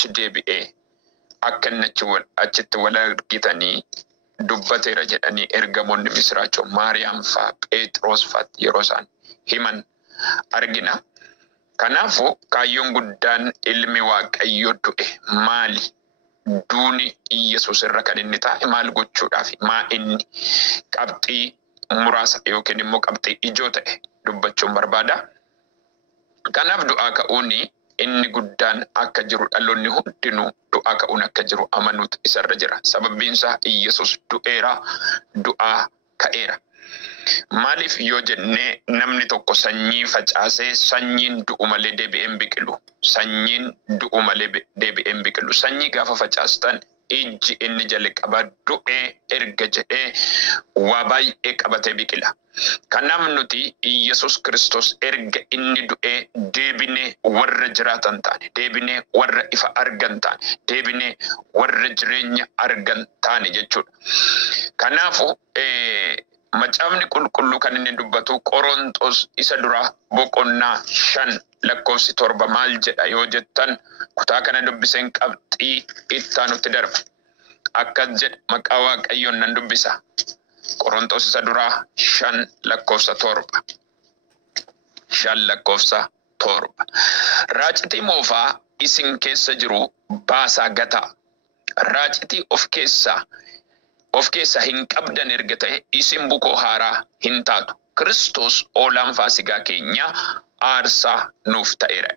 achi deebi'ee akka achitti wal argitanii dubbateera jedhanii ergamoonni misraachoo Maariyaam fa'aa Phexros fa'aa yeroo isaan himan argina. Kanaafuu kaayyoon guddaan ilmi Waaqayyoo du'e maali? Duuni Yesus irra kan inni taa'e maal gochuudhaaf? Maa inni qabxii muraasa yookiin immoo qabxii ijoo ta'e dubbachuun barbaada. Kanaaf du'aa ka'uuni inni guddaan akka jiru dhaloonni hundinuu du'aa ka'uun akka jiru amanuutu isarra jira. Sababbiin isaa Yesus du'eera, du'aa ka'eera. Maaliif yoo jennee namni tokko sanyii facaasee sanyiin du'u malee deebi'een biqilu. Sanyiin du'u malee deebi'een biqilu. Sanyii gaafa facaastan ijji inni jalqaba du'ee erga jedhee waa baay'ee qabatee biqila. Kanaaf nuti Yesus Kristos erga inni du'ee deebinee warra jiraatan taane, deebinee warra ifa argan taane, deebinee warra jireenya argan taane jechuudha. Kanaafuu Macaafni qulqulluu kan inni dubbatu Qorontos isa dura boqonnaa 5:7 maal jedha yoo jettan kutaa kana dubbiseen qabxii ittaanutti darba. Akkas jedha maqaa Waaqayyoon nan dubbisa. Qorontos isa dura 5:7. 5:7. Raacitii moofaa isin keessa jiru baasaa gataa. Raacitii of keessa hin qabdan erga ta'e isin bukoo haaraa hin taatu. Kiristoos oolaan faasigaa keenya aarsaa nuuf ta'eera.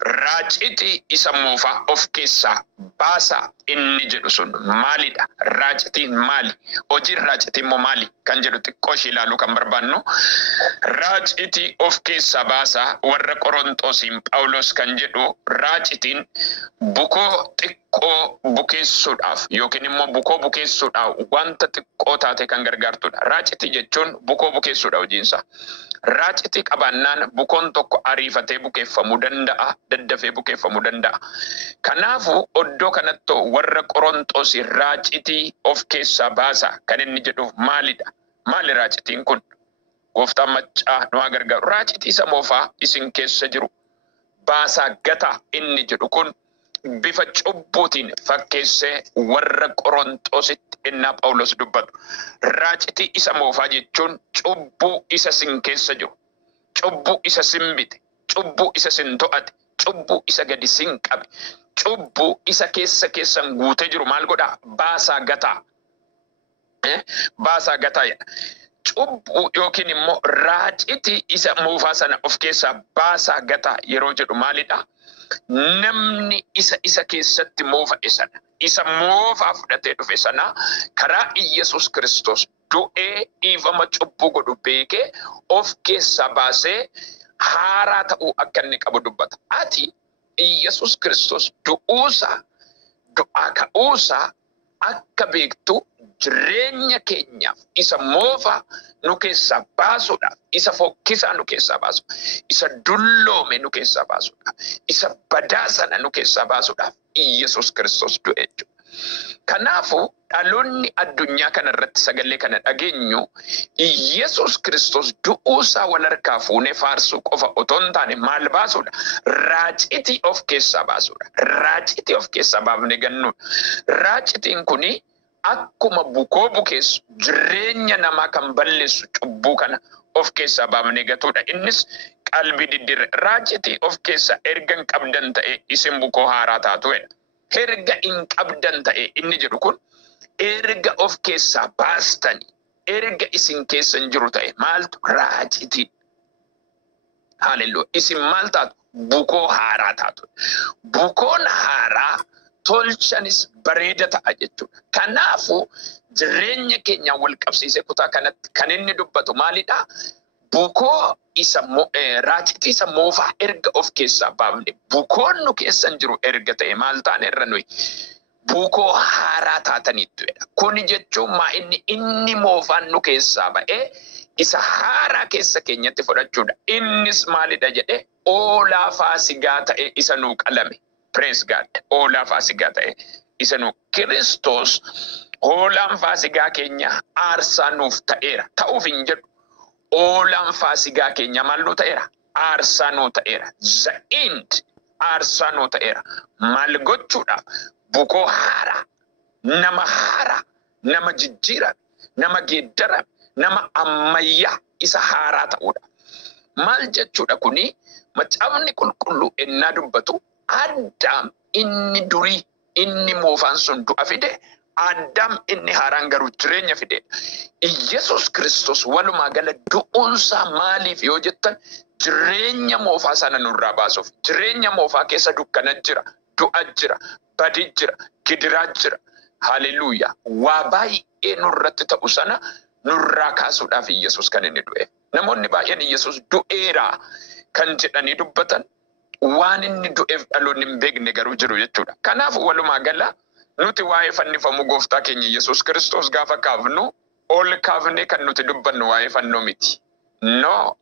Raacitii isa moofaa of keessaa baasaa inni jedhu sun maalidha? Raacitiin maali? Hojiin raacitii immoo maali? Kan jedhu xiqqoo ishee ilaaluu kan barbaannu. Raacitii of keessaa baasaa warra Qorontosiin Phaawulos kan jedhu raacitiin bukoo xiqqoo bukeessuudhaaf yookiin immoo bukoo bukeessuudhaaf wanta xiqqoo taate kan gargaartudha. Raacitii jechuun bukoo bukeessuudha hojiinsa. Raacitii qabaannaan bukoon tokko ariifatee bukeeffamuu danda'a, daddafee bukeeffamuu danda'a. Kanaafuu iddoo kanatti warra Qorontos raacitii of keessaa baasaa kan inni jedhuuf maalidha? Maali raacitiin kun? Gooftaan maccaa nu haa gargaaru. Raacitii isa moofaa isin keessa jiru baasaa gataa inni jedhu kun bifa cubbuutiin fakkeessee warra Qorontositti innaa Phaawulos dubbatu. Raacitii isa moofaa jechuun cubbuu isa sin keessa jiru, cubbuu isa sin bite, cubbuu isa sin to'ate, cubbuu isa gadi sin qabe, cubbuu isa keessan guutee jiru maal godhaa? Baasaa gataa. Baasaa gataa jedha. Cubbuu yookiin immoo raacitii isa moofaa sana of keessaa baasaa gataa yeroo jedhu maalidha? Namni isa keessatti moofa'e sana, isa moofaa fudhatee dhufe sana karaa Yesus Kristos du'ee dhiifama cubbuu godhu beekee of keessaa baasee haaraa ta'uu akka inni qabu dubbata. Ati Yesus Kristos du'aa ka'uusaa akka beektu jireenya keenyaaf isa moofaa nu keessaa baasuudhaaf, isa fokkisaa nu keessaa baasuudhaaf, isa dulloome nu keessaa baasuudhaaf, isa badaa sana nu keessaa baasuudhaaf Yesus Kristos du'e jechuudha. Kanaafuu dhaloonni addunyaa kana irratti sagalee kana dhageenyu Yesus Kristos du'uusaa wal harkaa fuunee faarsuu qofa otoo hin taane maal baasuudha? Raacitii of keessaa baasuudha. Raacitii of keessaa baafnee gannuudha. Raacitiin kuni akkuma bukoo bukeessu jireenya namaa kan balleessu cubbuu kana of keessaa baafnee gatuudha. Innis qalbii diddiirre. Raacitii of keessaa erga hin qabdan ta'e isin bukoo haaraa taatuudha. Erga hin qabdan ta'e inni jedhu kun erga of keessaa baastanii erga isin keessa hin jiru ta'e maaltu? Raacitii. Haaleluu. Isin maal taatu? Bukoo haaraa taatu. Bukoon haaraa tolchanis bareeda ta'a jechuudha. Kanaafuu jireenya keenya wal qabsiisee kutaa kanatti kan inni dubbatu maalidha? Bukoo isa raacitii isa moofaa erga of keessaa baafne bukoon nu keessan jiru erga ta'e maal taane irra nuyi bukoo haaraa taataniittuudha. Kuni jechuun inni moofaan nu keessaa ba'ee isa haaraa keessa keenyatti fudhachuudha. Innis maalidha jedhee oolaa faasigaa ta'e isa nuu qalame. Praise God. Oolaa faasigaa ta'e isa nuu Kiristoos oolaan faasigaa keenya aarsaa nuuf ta'eera. Ta'uuf hin jedhu. Oolaan faasigaa keenya maal nu ta'eera? Aarsaa nu ta'eera. The end aarsaa nuu ta'eera. Maal gochuudhaaf? Bukoo haaraa, nama haaraa, nama jijjiirame, nama geeddarame, nama ammayyaa isa haaraa ta'uudha. Maal jechuudha kuni? Macaafni qulqulluu ennaa dubbatu Addaam inni durii inni moofaan sun du'a fide, Addaam inni haaraan garuu jireenya fide. Yesus Kiristoos walumaa gala du'uunsaa maaliif yoo jettan jireenya moofaa sana nurraa baasuuf. Jireenya moofaa keessa dukkana jira, du'a jira, badi jira, gidiraa jira. Haleluuyaa. Waa baay'ee nurratti ta'u sana nurraa kaasuudhaaf Yesus kan inni du'e. Namoonni baay'een Yesus du'eera kan jedhanii dubbatan waan inni du'eef dhaloonni hin beekne garuu jiru jechuudha. Kanaaf walumaa gala nuti waa'ee fannifamuu gooftaa keenya Yesus Kiristoos gaafa kaafnu ol kaafnee kan nuti dubbannu waa'ee fannoo miti. No.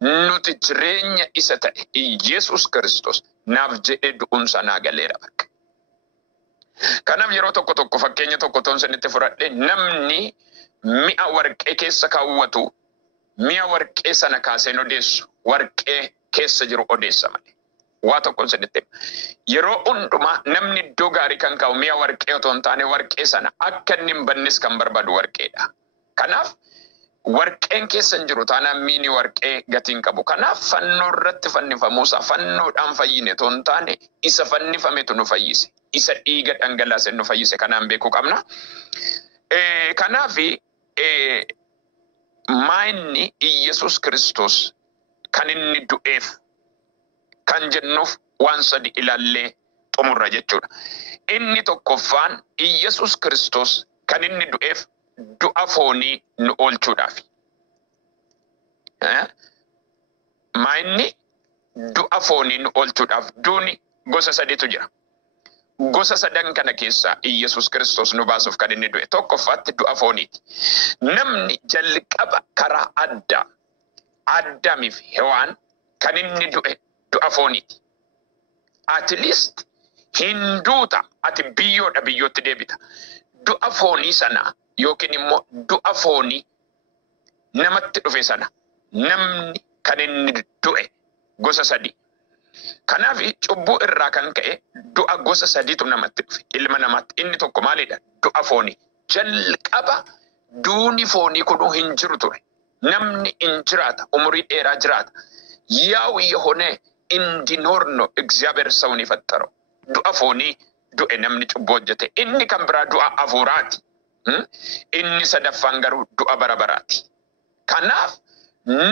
Nuti jireenya isa ta'e Yesus Kiristoos naaf jedhee du'uunsa naa galeera bakka. Kanaaf yeroo tokko tokko fakkeenya tokko toon sanitti fudhadhe namni mi'a warqee keessa kaawwatu mi'a warqee sana kaaseen odeessu warqee keessa jiru odeessa malee. Waa tokkoon sanitti yeroo hundumaa namni iddoo gaarii kan kaa'u mi'a warqee otoo hin taane warqee sana akka inni hin bannes kan barbaadu warqeedha. Kanaaf warqeen keessa hin jiru taanaan miini warqee gatiin qabu. Kanaaf fannoo irratti fannifamuusaa fannoodhaan fayyine otoo hin taane isa fannifametu nu fayyise. Isa dhiiga dhangalaase nu fayyise. Kanaan beekuu qabna. Kanaaf maayinni Yesus Kiristoos kan inni du'eef kan jennuuf waan sadi ilaallee xumurra jechuudha. Inni tokkoffaan Yesus Kiristoos kan inni du'eef du'a foonii nu oolchuudhaaf. Maayinni du'a foonii nu oolchuudhaaf. Duuni gosa sadiitu jira. Gosa sadan kana keessaa Yesus Kiristoos nu baasuuf kan inni du'e. Tokkoffaatti du'a fooniiti. Namni jalqaba karaa Addaamiif Hewaan kan inni du'e du'a fooniiti. At least hin duuta ati biyyoodha biyyootti deebita. Du'a foonii sana yookiin immoo du'a foonii namatti dhufe sana namni kan inni du'e gosa sadi. Kanaaf cubbuu irraa kan ka'e du'a gosa sadiitu namatti dhufe ilma namaatti. Inni tokko maalidha? Du'a foonii. Jalqaba duuni foonii kun hin jiru ture. Namni hin jiraata, umurii dheeraa jiraata. Yaa'u የሆነ እንዲኖር ነው እግዚአብሔር ሰውን የፈጠረው። du'a foonii du'e namni cubbuu hojjete. Inni kan biraa du'a hafuuraati. Inni sadaffaan garuu du'a bara baraati. Kanaaf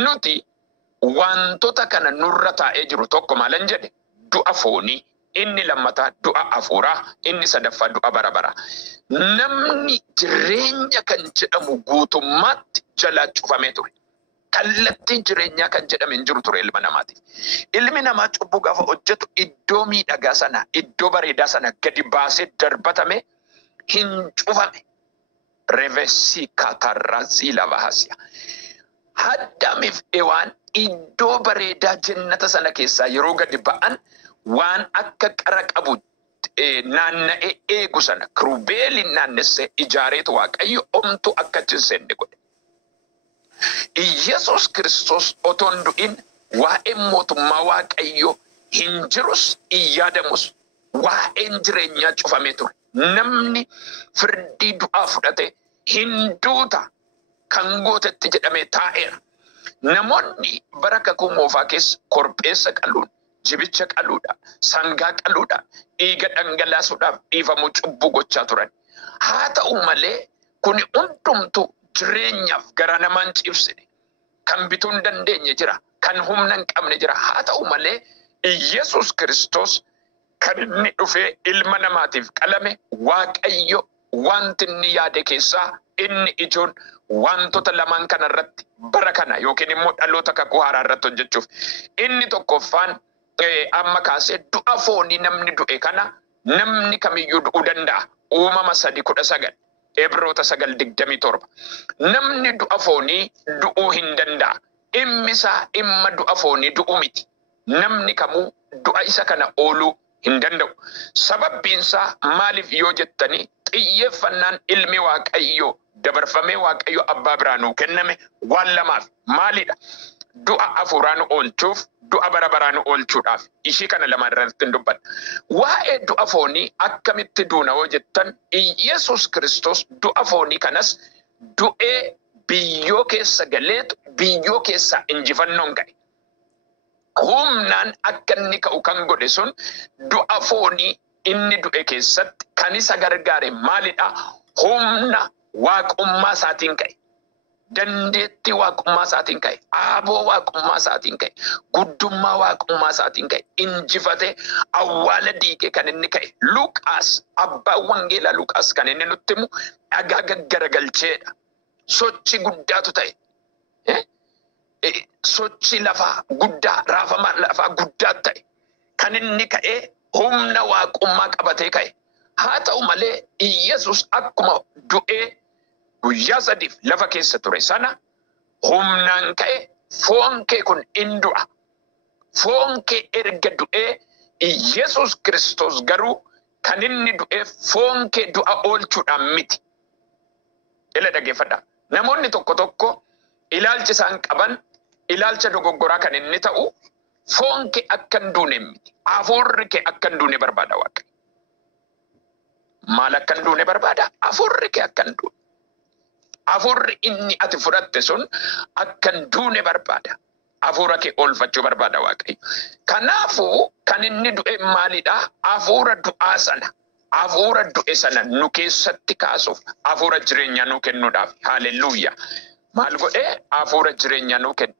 nuti wantoota kana nurra taa'ee jiru tokko maalan jedhe du'a foonii, inni lammataa du'a hafuuraa, inni sadaffaa du'a bara baraa. Namni jireenya kan jedhamu guutummaatti jalaa cufamee ture. Kallattiin jireenyaa kan jedhame hin jiru ture ilma namaatiif. Ilmi namaa cubbuu gaafa hojjetu iddoo miidhagaa sana, iddoo bareedaa sana gadi baasee darbatame hin cufame. Revesii katarraazii lavahasiya. Addaamiif Hewaan iddoo bareedaa jannata sana keessaa yeroo gadi ba'an waan akka qara qabu naanna'ee eegu sana kirubeeliin naannessee ijaareetu Waaqayyo omtu akka achi hin seenne godhe. Yesus Kiristoos otoo hin du'in waa'een mootummaa Waaqayyoo hin jirus hin yaadamus. Waa'een jireenyaa cufamee ture. Namni firdii du'aa fudhate hin duuta kan gootetti jedhamee taa'eera. Namoonni bara kakuu moofaa keessa korbeessa qaluun, jibicha qaluudhaan, sangaa qaluudhaan, dhiiga dhangalaasuudhaaf dhiifamuu cubbuu gochaa turan. Haa ta'u malee kuni hundumtu jireenyaaf gara namaan ciibsine. Kan bituu hin dandeenye jira, kan humna hin qabne jira. Haa ta'u malee Yesus Kiristoos kan inni dhufee ilma namaatiif qalame Waaqayyo wanti inni yaade keessaa inni ijoon wantoota lamaan kana irratti bara kana yookiin immoo dhaloota kakuu haaraa irratti hojjechuuf. Inni tokkoffaan amma kaasee du'a foonii namni du'e kana namni kamiyyuu du'uu danda'a. Uumama 3:19 Ibroota 9:27. Namni du'a foonii du'uu hin danda'a. Dhimmisaa dhimma du'a foonii du'uu miti. Namni kamuu du'a isa kana ooluu hin danda'u. Sababbiinsaa maaliif yoo jettanii xiyyeeffannaan ilmi Waaqayyoo dabarfamee Waaqayyo abbaa biraanuu kenname waan lamaaf. Maalidha? du'a hafuuraan oolchuuf du'a bara baraan oolchuudhaaf ishii kana lama irratti dubbadha. Waa'ee du'a foonii akkamitti duuna hoo jettan Yesus Kiristoos du'a foonii kanas du'ee biyyoo keessa galeetu biyyoo keessa injifannoon ga'e. Humnaan akka inni ka'u kan godhe sun du'a foonii inni du'e keessatti kan isa gargaare maalidha? Humna waaqummaa isaatiin ka'e. Dandeetti waaqummaa isaatiin ka'e. Aaboo waaqummaa isaatiin ka'e. Guddummaa waaqummaa isaatiin ka'e. Injifate awwaala diige kan inni ka'e. Luqaas abbaan wangeelaa Luqaas kan inni nutti himu dhagaa gaggaragalcheedha. Sochi guddaatu ta'e. Sochi lafaa guddaa raafama lafaa guddaa ta'e. Kan inni ka'e humna waaqummaa qabatee ka'e. Haa ta'u malee Yesus akkuma du'ee guyyaa sadiif lafa keessa ture sana humnaan ka'e foon kee kun in du'a. Foon kee erga du'ee Yesus Kiristoos garuu kan inni du'eef foon kee du'a oolchuudhaan miti. Ila dhaggeeffadhaa. Namoonni tokko tokko ilaalcha isaan qaban ilaalcha dogoggoraa kan inni ta'u foon kee akka hin duune miti. Hafuurri kee akka hin duune barbaada Waaqayyo. Maal akka hin duune barbaada? Hafuurri kee akka hin duune. Hafuurri inni ati fudhatte sun akka hin duune barbaada. Hafuura kee oolfachuu barbaada Waaqayyo. Kanaafuu kan inni du'e maalidha? Hafuura du'aa sana. Hafuura du'e sana nu keessatti kaasuuf hafuura jireenyaa nuu kennuudhaaf. Haaleluyyaa. Maal godhee? Hafuura jireenyaa nuu kennu.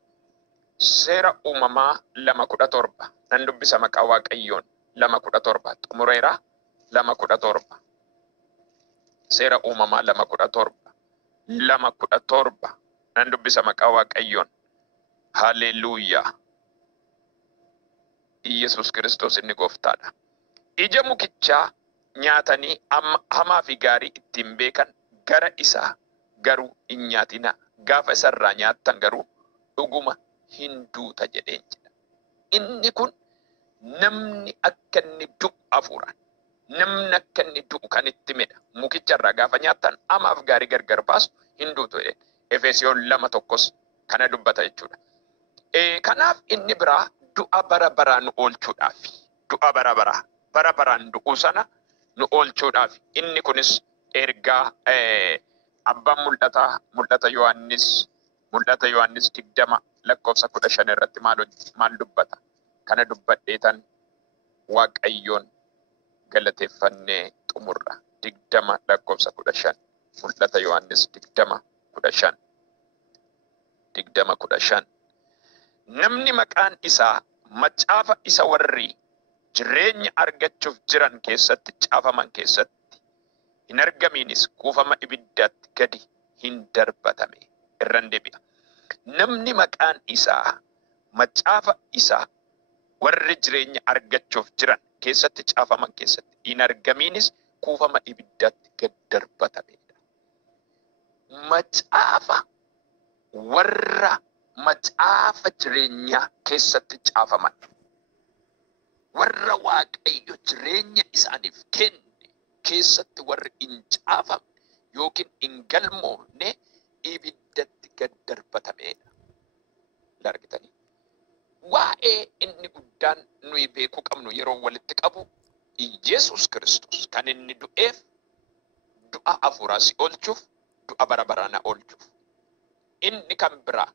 Seera uumamaa 2:17. Nan dubbisa maqaa Waaqayyoon 2:17. Xumureera 2:17. Seera uumamaa 2:17. 2:17. Nan dubbisa maqaa Waaqayyoon. Haaleluyyaa. Yesus Kiristoos inni gooftaadha. Ija mukichaa nyaatanii hamaa fi gaarii ittiin beekan gara isaa garuu hin nyaatina. Gaafa isarraa nyaattan garuu dhuguma hin duuta jedheen jedha. Inni kun namni akka inni du'u hafuuraan. Namni akka inni du'u kan itti medha. Mukicharraa gaafa nyaattan hamaaf gaarii gargar baasu hin duutu jedheen. Efesoon 2:1 kana dubbata jechuudha. Kanaaf inni biraa du'a bara baraan nu oolchuudhaaf. Du'a bara baraan du'uu sana nu oolchuudhaaf. Inni kunis ergaa abbaan mul'ata Yohaannis 20:15 irratti maal dubbata? Kana dubbadheetan Waaqayyoon galateeffannee xumurra. 20:15 mul'ata Yohaannis 20:15. Namni maqaan isaa macaafa isa warri jireenya argachuuf jiran keessatti caafaman keessatti hin argamiinis kuufama ibiddaatti gadi hin darbatame. Irran deebi'a. Namni maqaan isaa macaafa isaa warri jireenya argachuuf jiran keessatti caafaman keessatti hin argamiinis kuufama ibiddaatti gad darbatamedha. Macaafa warra macaafa jireenyaa keessatti caafaman. Warra Waaqayyo jireenya isaaniif kenne keessatti warri hin caafamne yookiin hin galmoofne ibiddatti gad darbatamedha. Argitanii? Waa'ee inni guddaan nuyi beekuu qabnu yeroo walitti qabu Yesus Kiristoos kan inni du'eef du'a hafuuraa si oolchuuf du'a bara baraan oolchuuf. Inni kan biraa